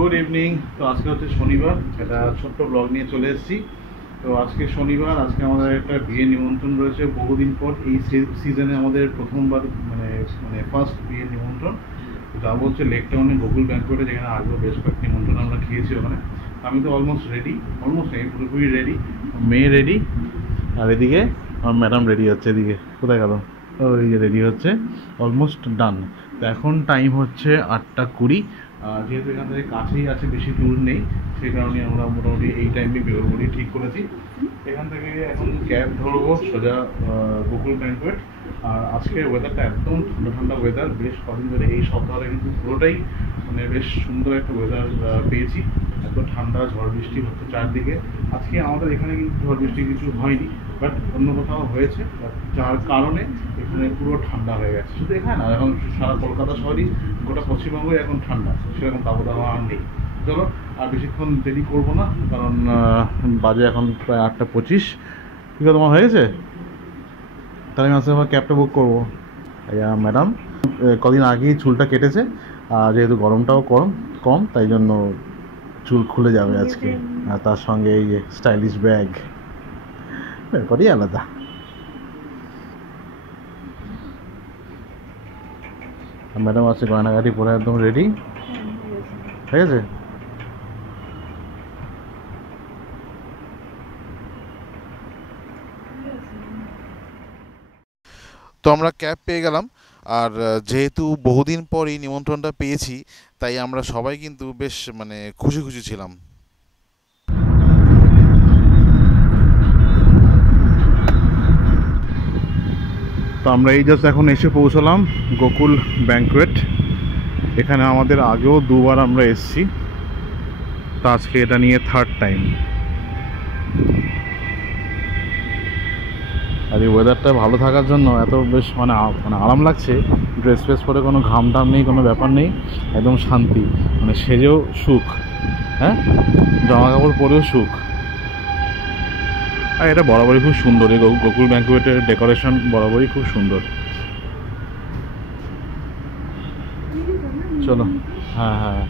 Good evening. তো আজকে হচ্ছে শনিবার, একটা ছোট্ট ব্লগ নিয়ে চলে এসেছি। তো আজকে শনিবার, আজকে আমাদের একটা বিয়ে নিমন্ত্রণ রয়েছে বহুদিন পর। এই সিজনে আমাদের প্রথমবার মানে ফার্স্ট বিয়ের নিমন্ত্রণ। তো যাবো হচ্ছে লেক টাউনে গোকুল ব্যাংকোয়েটে, যেখানে আগেও বেশ কয়েকটি নিমন্ত্রণ আমরা খেয়েছি ওখানে। আমি তো অলমোস্ট রেডি, পুরোপুরি রেডি। মেয়ে রেডি, আর এদিকে আমার ম্যাডাম রেডি হচ্ছে। এদিকে কোথায় গেল? ওই যে রেডি হচ্ছে, অলমোস্ট ডান। তো এখন টাইম হচ্ছে 8:20। যেহেতু এখান থেকে কাছেই আছে, বেশি দূর নেই, সেই কারণে আমরা মোটামুটি এই টাইমে বেরোবো বলে ঠিক করেছি। এখান থেকে এখন ক্যাব ধরবো সোজা গোকুল ব্যাংকোয়েট। আর আজকের ওয়েদারটা একদম ঠান্ডা ঠান্ডা ওয়েদার। বেশ কদিন ধরে এই সপ্তাহে কিন্তু পুরোটাই মানে বেশ সুন্দর একটা ওয়েদার পেয়েছি। এত ঠান্ডা, ঝড় বৃষ্টি হচ্ছে চারদিকে। আজকে আমাদের এখানে কিন্তু ঝড় বৃষ্টি কিছু হয়নি, বাট অন্য কোথাও হয়েছে, যার কারণে এখানে পুরো ঠান্ডা হয়ে গেছে। শুধু এখানে না, এখন সারা কলকাতা শহরই, গোটা পশ্চিমবঙ্গে এখন ঠান্ডা, সেরকম দাবদাহ আর নেই। চলো আর বেশিক্ষণ দেরি করবো না, কারণ বাজে এখন প্রায় 8:25। ঠিক আছে, তোমার হয়ে গেছে? তাহলে আমি আজকে আমার ক্যাবটা বুক করবো। ম্যাডাম কদিন আগেই চুলটা কেটেছে, আর যেহেতু গরমটাও কম, তাই জন্য চুল খুলে যাবে আজকে। আর তার সঙ্গে এই যে স্টাইলিশ ব্যাগ, ব্যাপারই আলাদা। ম্যাডাম আছে গয়নাগাটি পরে একদম রেডি হয়ে গেছে। তো আমরা ক্যাব পেয়ে গেলাম, আর যেহেতু বহুদিন পর এই নিমন্ত্রণটা পেয়েছি, তাই আমরা সবাই কিন্তু বেশ খুশি খুশি ছিলাম। তো আমরা এই জাস্ট এখন এসে পৌঁছলাম গোকুল ব্যাংকোয়েট। এখানে আমাদের আগেও দুবার আমরা এসেছি, তো আজকে এটা নিয়ে থার্ড টাইম। আর এই ওয়েদারটা ভালো থাকার জন্য এত বেশ আরাম লাগছে। ড্রেস ফ্রেস পরে কোনো ঘাম টাম নেই, কোনো ব্যাপার নেই, একদম শান্তি। সেজেও সুখ, হ্যাঁ, জামা কাপড় পরেও সুখ। আর এটা বরাবরই খুব সুন্দর, এই গোকুল ব্যাংকোয়েটের ডেকোরেশন বরাবরই খুব সুন্দর। চলো, হ্যাঁ,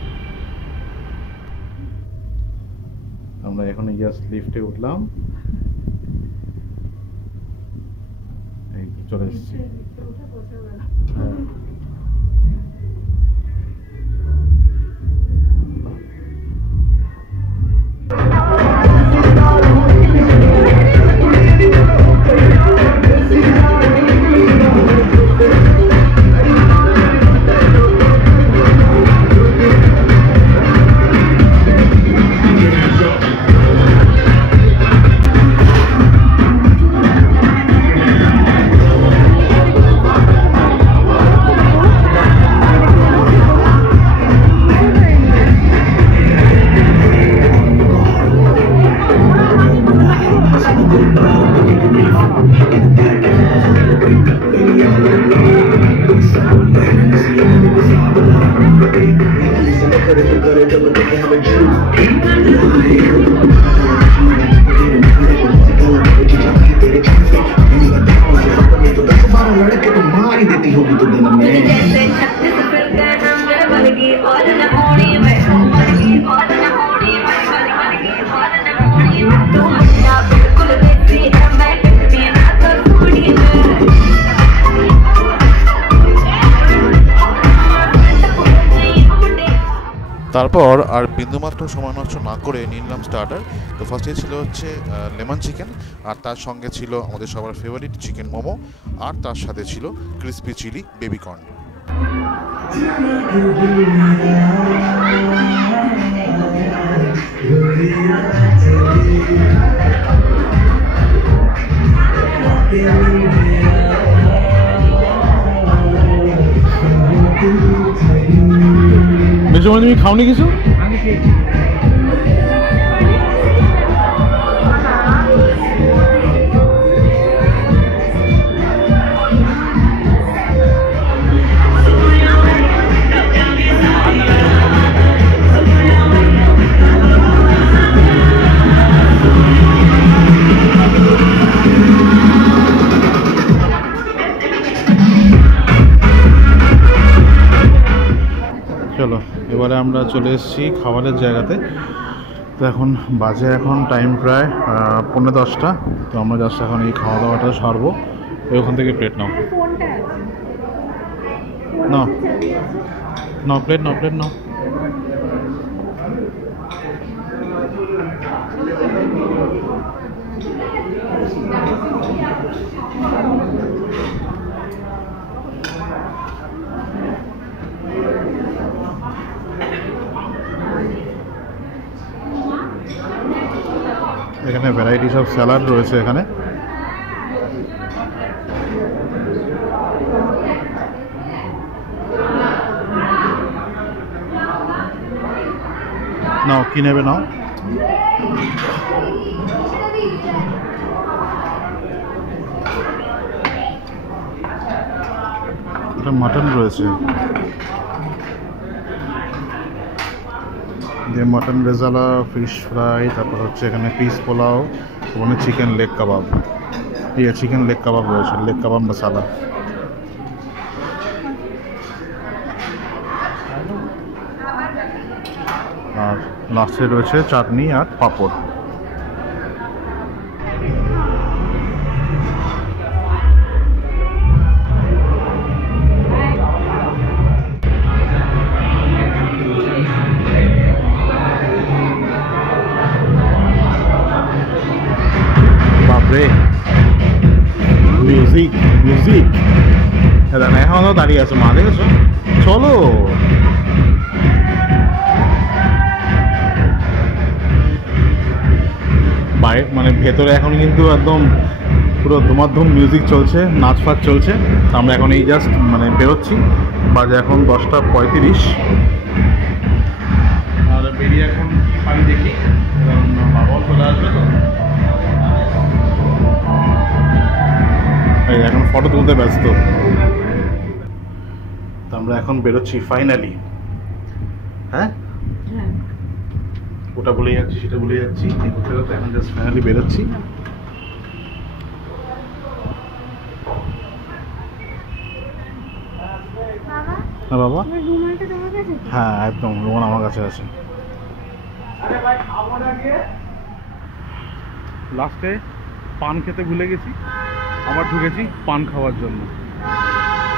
আমরা এখন জাস্ট লিফটে উঠলাম, এই চলে এসেছি। হ্যাঁ, তারপর আর বিন্দুমাত্র সময় নষ্ট না করে নিলাম স্টার্টার। তো ফার্স্টে ছিল হচ্ছে লেমন চিকেন, আর তার সঙ্গে ছিল আমাদের সবার ফেভারিট চিকেন মোমো, আর তার সাথে ছিল ক্রিসপি চিলি বেবি কর্ন। তুমি খাওনি কিছু? চলো এবারে আমরা চলে এসেছি খাবারের জায়গাতে। তো এখন বাজে এখন টাইম প্রায় 9:45। তো আমরা জাস্ট এখন এই খাওয়া দাওয়াটা সারবো। ওখান থেকে প্লেট নাও, নাও নাও প্লেট নাও, প্লেট নাও। এখানে ভ্যারাইটিস অফ স্যালাড রয়েছে এখানে। নাও, কি নেবে নাও। এটা মাটন রয়েছে, যে মাটন রেজালা, ফিশ ফ্রাই, তারপর হচ্ছে এখানে পিস পোলাও, ওখানে চিকেন লেগ কাবাব, চিকেন লেগ কাবাব রয়েছে, লেগ কাবাব মশালা। আর লাস্টে রয়েছে চাটনি আর পাঁপড়। বাপরে, মিউজিক মিউজিক। এখনো দাঁড়িয়ে আছে, মা দেখেছো? চলো। বাইরে মানে ভেতরে এখন কিন্তু একদম পুরো ধুমাধুম মিউজিক চলছে, নাচ ফাচ চলছে। আমরা এখন এই জাস্ট মানে বেরোচ্ছি, বাজে এখন 10:35। আর বেরিয়ে এখন কি পাই দেখি, কারণ বাবাও চলে আসবে। তো এখন ফটো তুলতে ব্যস্ত। তো আমরা এখন বেরোচ্ছি ফাইনালি। হ্যাঁ, ওটা ভুলে যাচ্ছি, সেটা ভুলে যাচ্ছি, এই করতে করতে এখন জাস্ট ফাইনালি বেরোচ্ছি। হ্যাঁ বাবা, হ্যাঁ একদম রোহন আমার কাছে আছে। লাস্টে পান খেতে ভুলে গেছি, আবার ঢুকেছি পান খাওয়ার জন্য।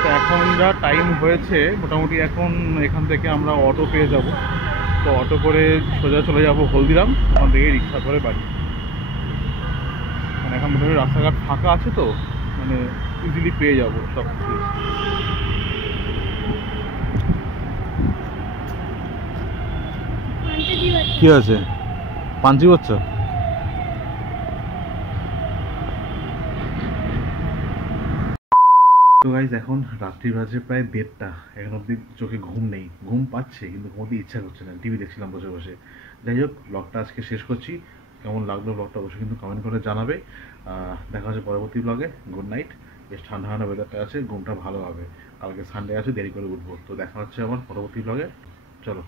তো এখন যা টাইম হয়েছে মোটামুটি এখন এখান থেকে আমরা অটো পেয়ে যাব। তো অটো করে সোজা চলে যাব হলদিরাম, ওখান থেকে রিক্সা করে বাড়ি। মানে এখন মোটামুটি রাস্তাঘাট ফাঁকা আছে, তো মানে ইজিলি পেয়ে যাবো সব কিছু। কি আছে, পাঞ্চি করছো? তো গাইজ এখন রাত্রি বাজে প্রায় 1:30। এখন অব্দি চোখে ঘুম নেই, ঘুম পাচ্ছে কিন্তু ঘুমোতে ইচ্ছা করছে না, টিভি দেখছিলাম বসে বসে। যাই হোক, ব্লগটা আজকে শেষ করছি। কেমন লাগলো ব্লগটা অবশ্যই কিন্তু কমেন্ট করে জানাবে। দেখা হচ্ছে পরবর্তী ব্লগে। Good night. বেশ ঠান্ডা ঠান্ডা ওয়েদারটা আছে, ঘুমটা ভালো হবে। কালকে সানডে আছে, দেরি করে উঠবো। তো দেখা হচ্ছে আমার পরবর্তী ব্লগে। চলো,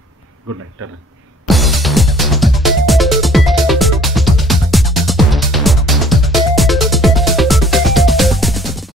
গুড নাইট, টাটা।